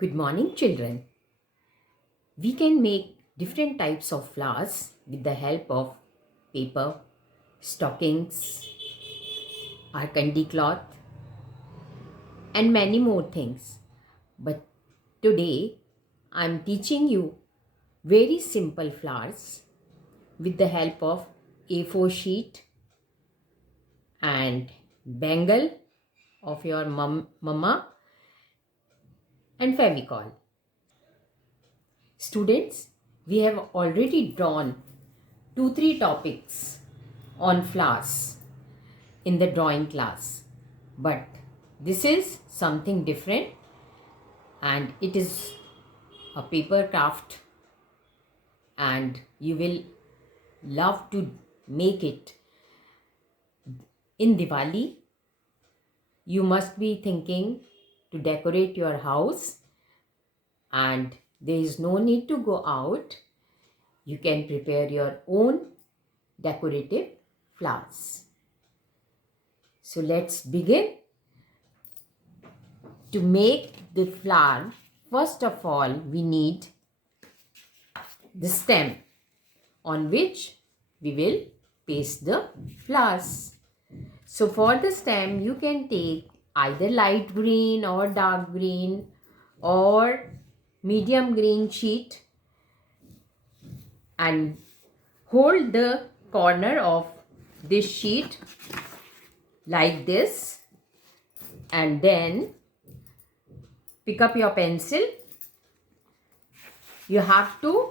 Good morning, children. We can make different types of flowers with the help of paper, stockings, our candy cloth, and many more things. But today, I'm teaching you very simple flowers with the help of A4 sheet and bangle of your mama and Fevicol. Students, we have already drawn 2-3 topics on flowers in the drawing class, but this is something different and it is a paper craft and you will love to make it. In Diwali, you must be thinking to decorate your house and there is no need to go out. You can prepare your own decorative flowers. So let's begin. To make the flower, first of all, we need the stem on which we will paste the flowers. So for the stem, you can take either light green or dark green or medium green sheet and hold the corner of this sheet like this and then pick up your pencil. You have to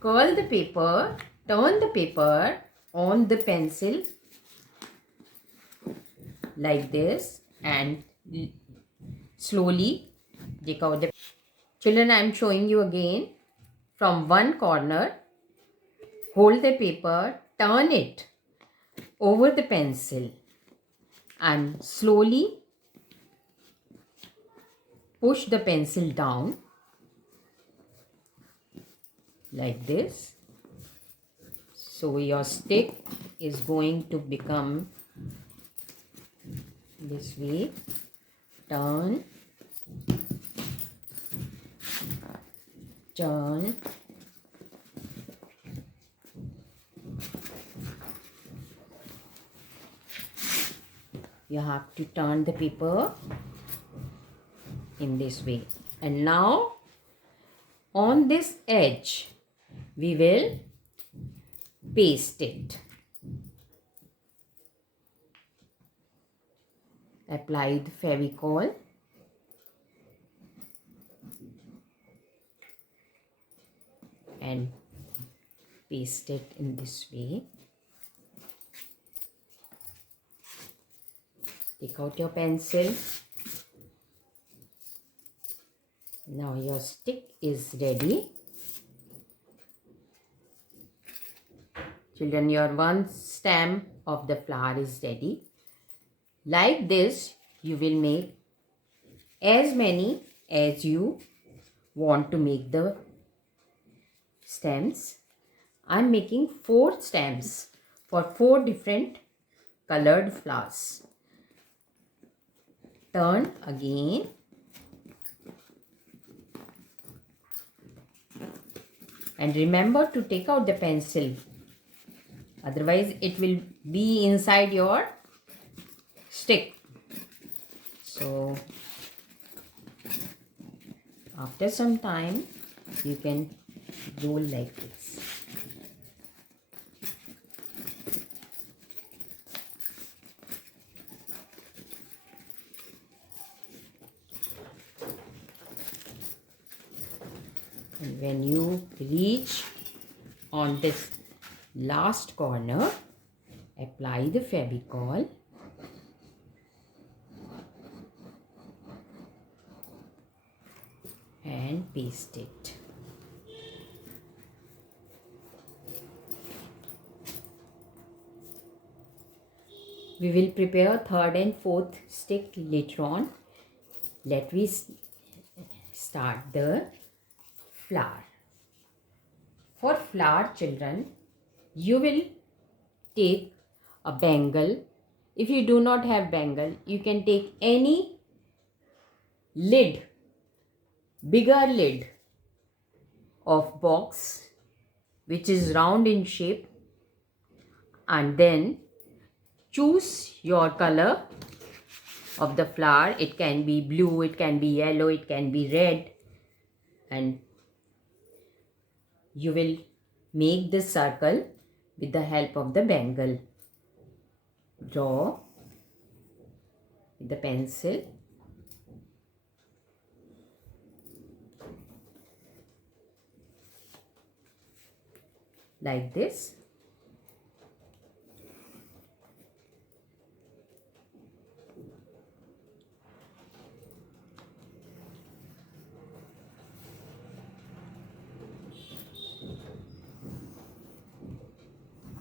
curl the paper, turn the paper on the pencil like this and slowly take out the. Children, I am showing you again from one corner. Hold the paper, turn it over the pencil and slowly push the pencil down like this. So your stick is going to become this way. Turn, turn, you have to turn the paper in this way. And now on this edge we will paste it. Apply the Fevicol and paste it in this way. Take out your pencil. Now your stick is ready. Children, your one stem of the flower is ready. Like this, you will make as many as you want to make the stems. I am making 4 stems for 4 different colored flowers. Turn again. And remember to take out the pencil. Otherwise, it will be inside your stick. So, after some time, you can roll like this. And when you reach on this last corner, apply the Fevicol and paste it. We will prepare 3rd and 4th stick later on. Let me start the flower. For flower, children, you will take a bangle. If you do not have bangle, you can take any lid bigger lid of box which is round in shape, and then choose your color of the flower. It can be blue, it can be yellow, it can be red, and you will make this circle with the help of the bangle. Draw with the pencil. Like this.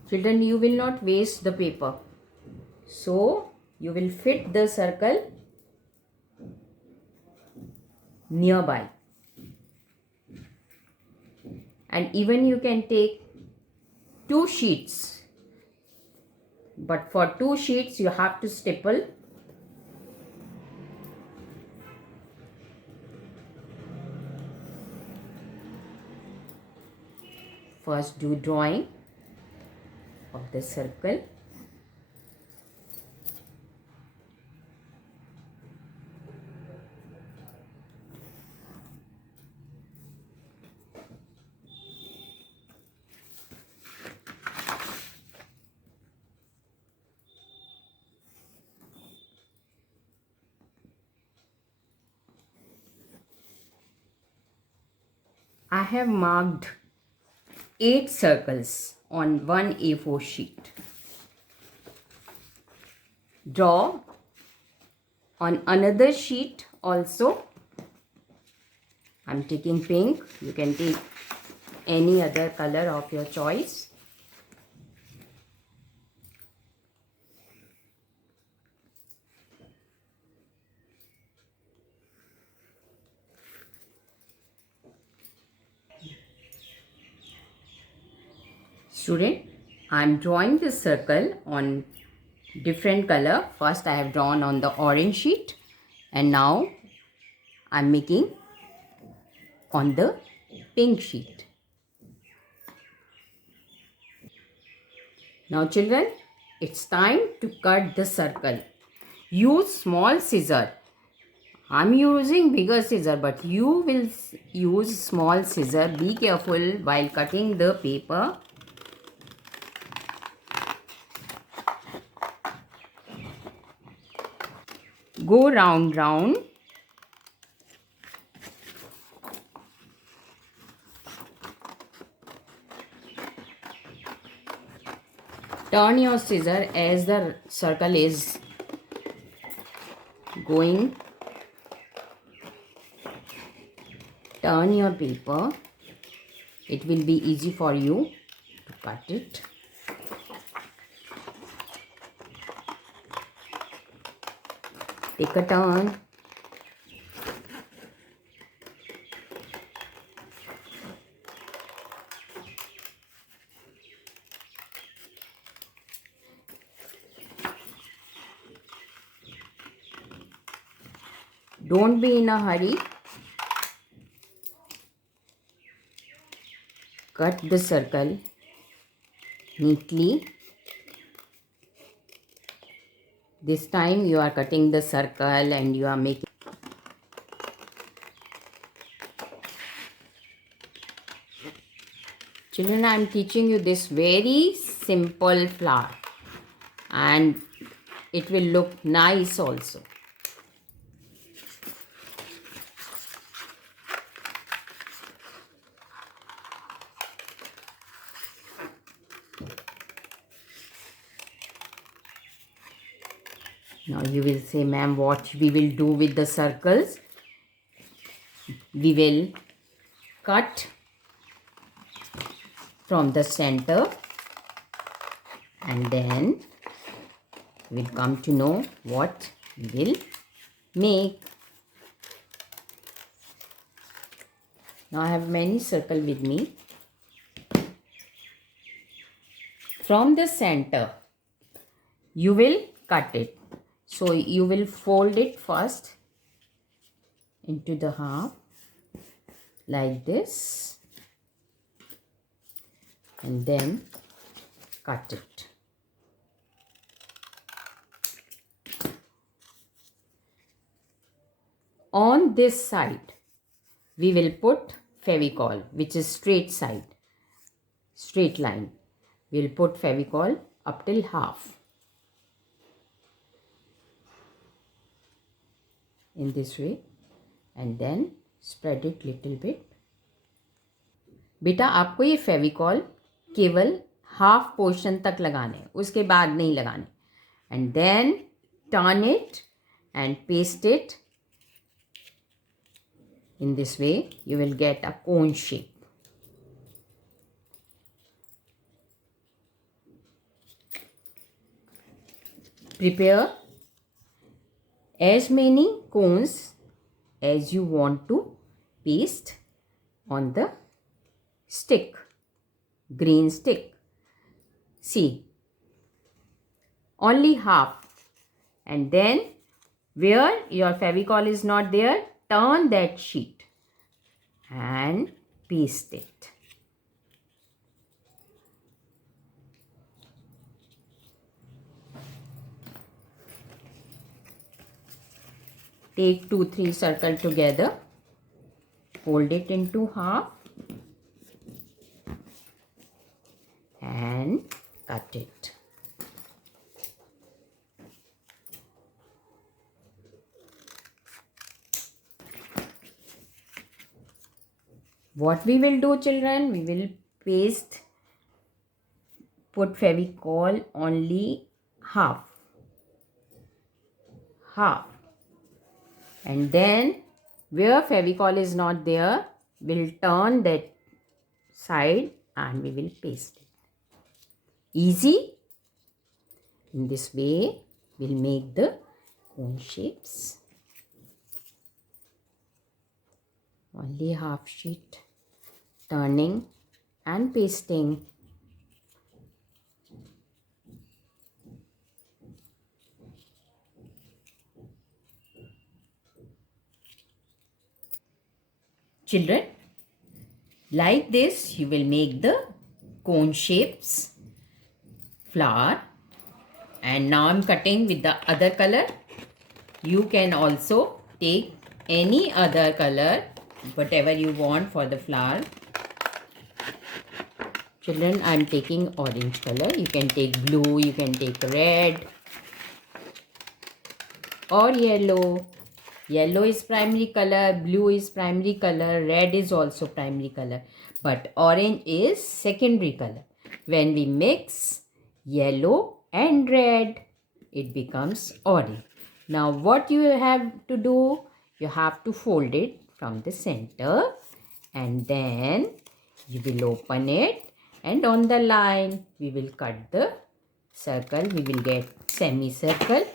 Children, you will not waste the paper. So, you will fit the circle nearby. And even you can take 2 sheets. But for 2 sheets, you have to stipple. First, do drawing of the circle. I have marked 8 circles on one A4 sheet. Draw on another sheet also. I'm taking pink. You can take any other color of your choice. Student, I am drawing this circle on different color. First I have drawn on the orange sheet, and now I am making on the pink sheet. Now children, it's time to cut the circle. Use small scissor. I'm using bigger scissor, but you will use small scissor. Be careful while cutting the paper. Go round. Turn your scissor as the circle is going. Turn your paper. It will be easy for you to cut it. Take a turn. Don't be in a hurry. Cut the circle neatly. This time you are cutting the circle and you are making. Children, I am teaching you this very simple flower, and it will look nice also. Now you will say, ma'am, what we will do with the circles? We will cut from the center, and then we'll come to know what we will make. Now I have many circles with me. From the center, you will cut it. So you will fold it first into the half. like this and then cut it. On this side, we will put Fevicol, which is straight side, straight line. We'll put Fevicol up till half. In this way and then spread it little bit. बेटा आपको ये फेविकॉल केवल half portion तक लगाने हैं, उसके बाद नहीं लगाने. And then turn it and paste it. In this way you will get a cone shape. Prepare as many cones as you want to paste on the stick, green stick. See, only half, and then where your Fevicol is not there, turn that sheet and paste it. Take 2-3 circles together, fold it into half and cut it. What we will do, children, we will put Fevicol only half, and then where Fevicol is not there, we'll turn that side and we will paste it. Easy. In this way, we'll make the cone shapes. Only half sheet, turning and pasting. Children, like this you will make the cone shapes, flower, and now I'm cutting with the other color. You can also take any other color, whatever you want for the flower. Children, I'm taking orange color. You can take blue, you can take red or yellow. Yellow is primary color, blue is primary color, red is also primary color, but orange is secondary color. When we mix yellow and red, it becomes orange. Now what you have to do, you have to fold it from the center and then you will open it, and on the line we will cut the circle. We will get semicircle,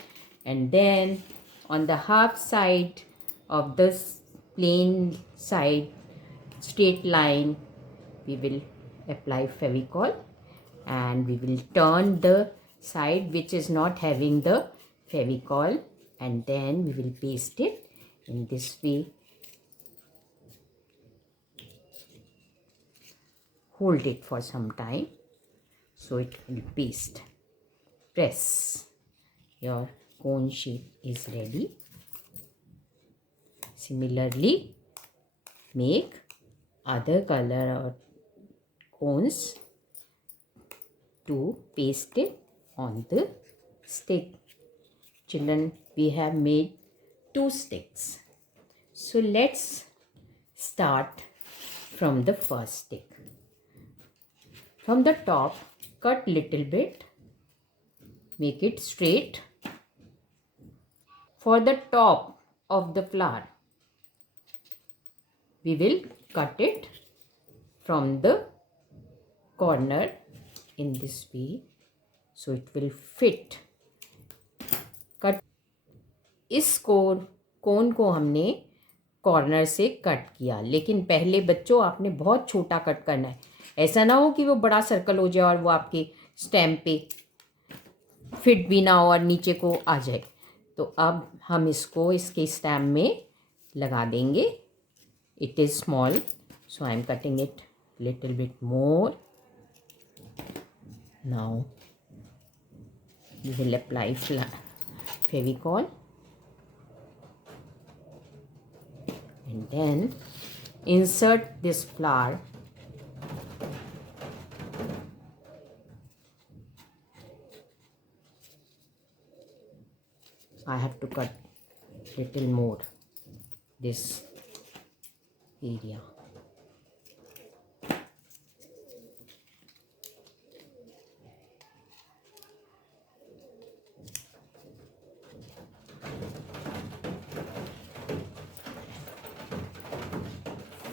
and then on the half side of this plain side straight line we will apply Fevicol, and we will turn the side which is not having the Fevicol, and then we will paste it in this way. Hold it for some time so it will paste. Press. Your cone shape is ready. Similarly, make other color or cones to paste it on the stick. Children, we have made 2 sticks. So let's start from the first stick. From the top, cut little bit, make it straight. For the top of the flower, we will cut it from the corner in this way so it will fit. Cut. इस कोन को हमने corner से cut किया, लेकिन पहले बच्चों आपने बहुत छोटा कट करना है. ऐसा ना हो कि वो बड़ा सर्कल हो जाए और वो आपके स्टेम पे फिट भी ना हो और नीचे को आ जाए. तो अब हम इसको इसके स्टेम में लगा देंगे. It is small, So I am cutting it little bit more. Now we will apply Fevicol, and then insert this flower I have to cut little more this area.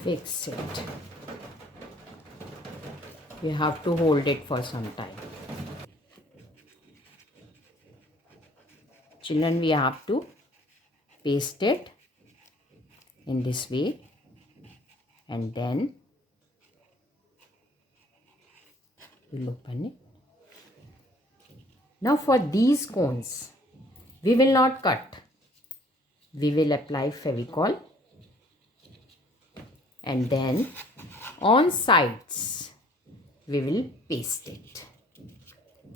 Fix it. You have to hold it for some time. Children, we have to paste it in this way, and then we'll open it. Now for these cones, we will not cut. We will apply Fevicol, and then on sides we will paste it.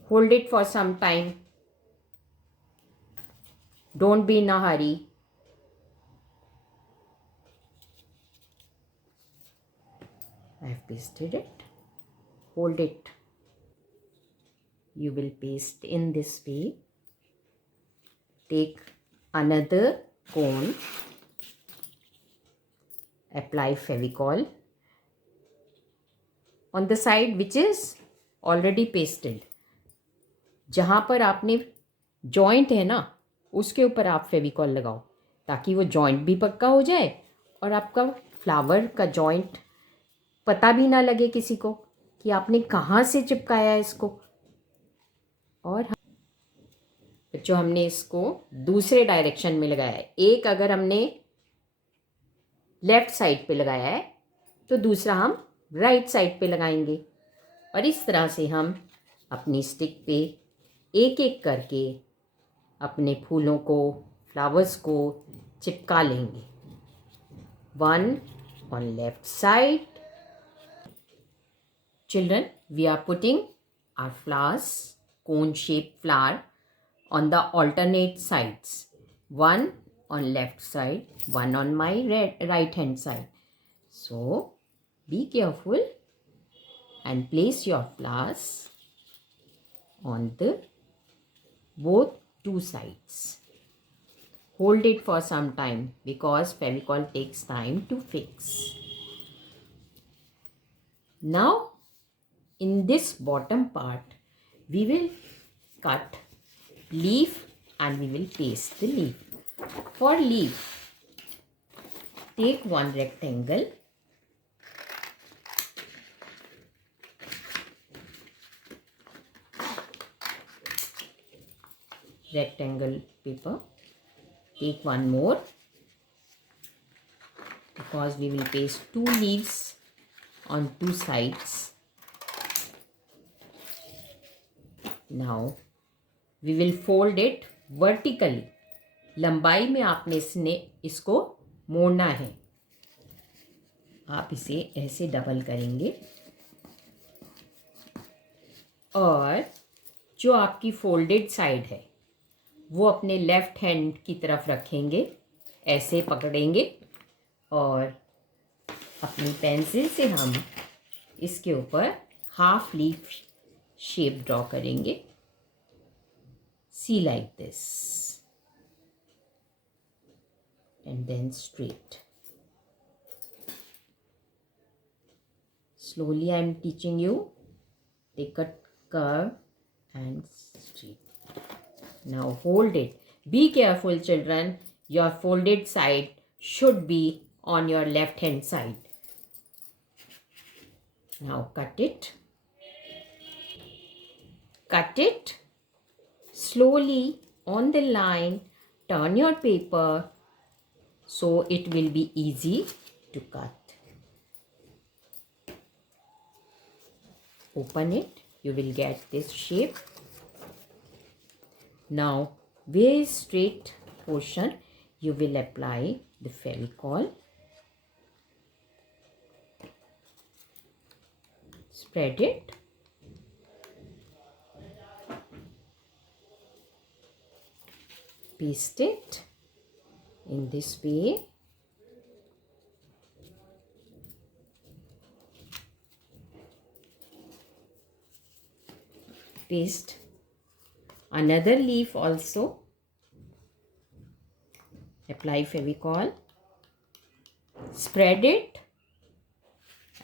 Hold it for some time. Don't be in a hurry. I have pasted it. Hold it. You will paste in this way. Take another cone. Apply Fevicol on the side which is already pasted. जहाँ पर आपने joint है ना, उसके ऊपर आप फेविकॉल लगाओ ताकि वो जॉइंट भी पक्का हो जाए और आपका फ्लावर का जॉइंट पता भी ना लगे किसी को कि आपने कहाँ से चिपकाया है इसको। और बच्चों, हमने इसको दूसरे डायरेक्शन में लगाया है। एक अगर हमने लेफ़्ट साइड पे लगाया है तो दूसरा हम राइट साइड पे लगाएंगे, और इस तरह से हम अपनी स्टिक पे एक एक करके अपने फूलों को, फ्लावर्स को चिपका लेंगे। One on left side. Children, we are putting our flowers, cone shaped flower, on the alternate sides. One on left side, one on my right hand side. So be careful and place your flowers on the both two sides. Hold it for some time because Fevicol takes time to fix. Now in this bottom part we will cut leaf and we will paste the leaf. For leaf, take one rectangle, rectangle paper. Take one more because we will paste two leaves on two sides. Now we will fold it vertically. लंबाई में आपने इसको मोड़ना है. आप इसे ऐसे double करेंगे और जो आपकी फोल्डेड साइड है वो अपने लेफ्ट हैंड की तरफ रखेंगे, ऐसे पकड़ेंगे और अपनी पेंसिल से हम इसके ऊपर हाफ लीफ शेप ड्रॉ करेंगे. See like this and then straight. Slowly I am teaching you. Take a curve and straight. Now hold it. Be careful, children. Your folded side should be on your left hand side. Now cut it. Cut it. Slowly on the line, turn your paper so it will be easy to cut. Open it, you will get this shape. Now, very straight portion, you will apply the Fevicol. spread it. Paste it in this way. Paste another leaf also. Apply Fevicol. Spread it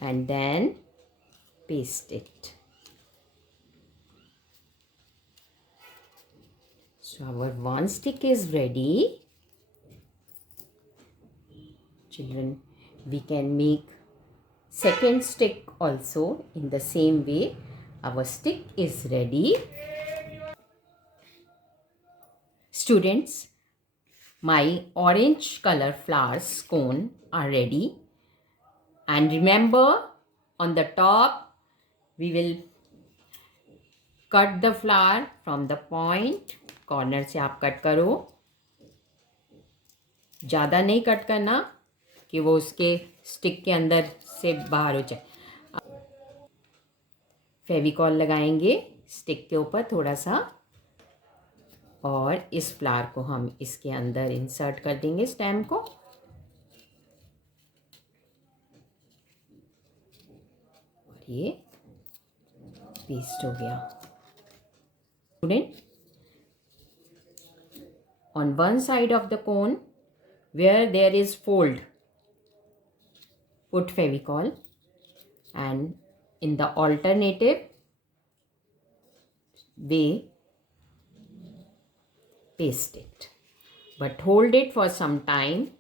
and then paste it. So our one stick is ready. Children, we can make second stick also in the same way. Our stick is ready. Students, my orange color flowers cone are ready. And remember, on the top, we will cut the flower from the point. Corner से आप cut करो. ज़्यादा नहीं cut करना कि वो उसके stick के अंदर से बाहर हो जाए. फेविकॉल लगाएंगे स्टिक के ऊपर थोड़ा सा और इस फ्लावर को हम इसके अंदर इंसर्ट कर देंगे स्टेम को. और ये पेस्ट हो गया. Student, on one side of the cone where there is fold, put Fevicol, and in the alternative way paste it, but hold it for some time.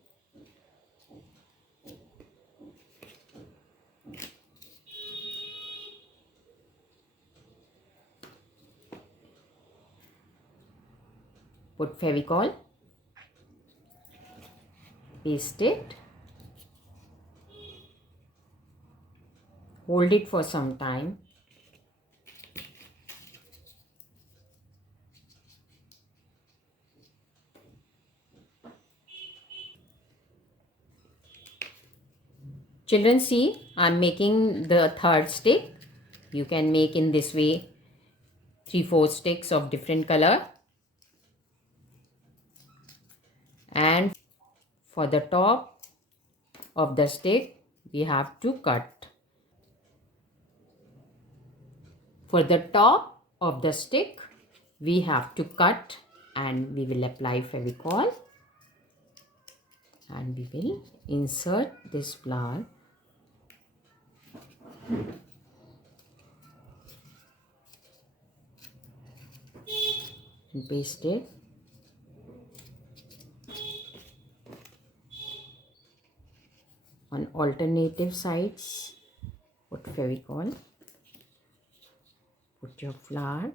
Put Fevicol, paste it, hold it for some time. Children, see, I am making the third stick. You can make in this way 3-4 sticks of different color. And for the top of the stick, we have to cut. For the top of the stick, we have to cut, and we will apply Fevicol, and we will insert this flower and paste it. On alternative sides, put Fevicol, put your flower,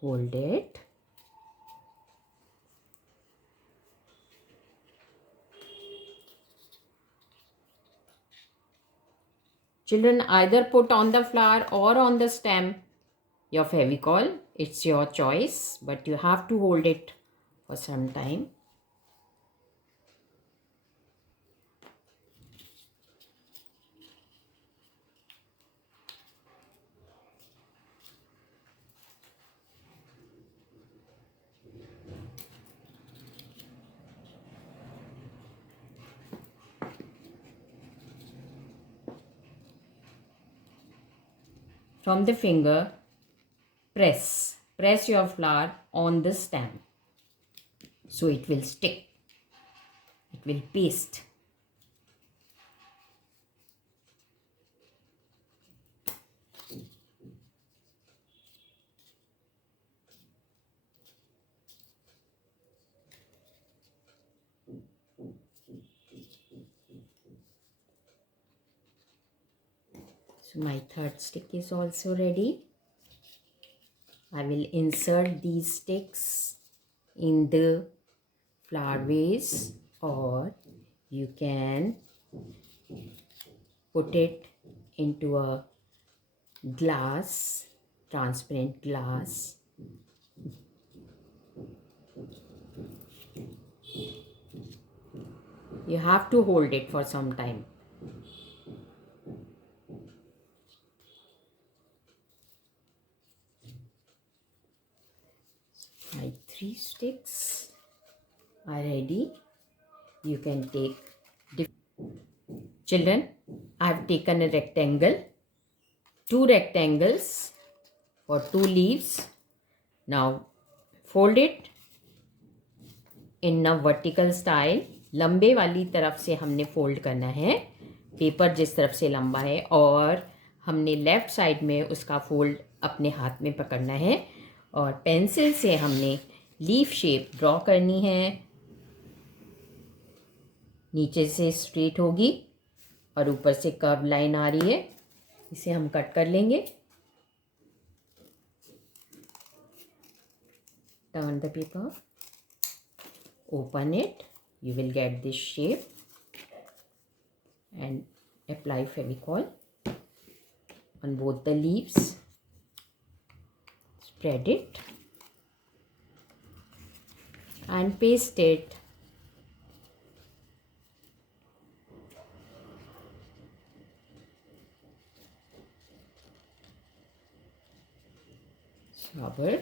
hold it, children, either put on the flower or on the stem your Fevicol. It's your choice, but you have to hold it for some time. From the finger, press your flower on the stem so it will stick, it will paste. So my third stick is also ready. I will insert these sticks in the flower vase, or you can put it into a glass, transparent glass. You have to hold it for some time. 3 sticks are ready. You can take children. I have taken a rectangle, 2 rectangles for 2 leaves. Now fold it in a vertical style. लंबे वाली तरफ से हमने fold करना है, paper जिस तरफ से लंबा है, और हमने लेफ़्ट साइड में उसका फोल्ड अपने हाथ में पकड़ना है और पेंसिल से हमने लीफ शेप ड्रॉ करनी है. नीचे से स्ट्रेट होगी और ऊपर से कर्व लाइन आ रही है. इसे हम कट कर लेंगे. Turn the paper, open it, you will get this shape, and apply Fevicol on both the leaves. Spread it and paste it. So our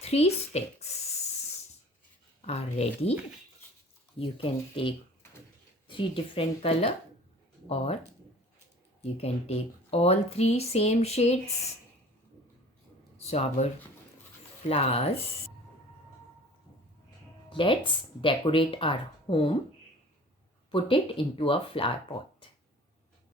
3 sticks are ready. You can take 3 different color, or you can take all 3 same shades. So our flowers. Let's decorate our home. Put it into a flower pot.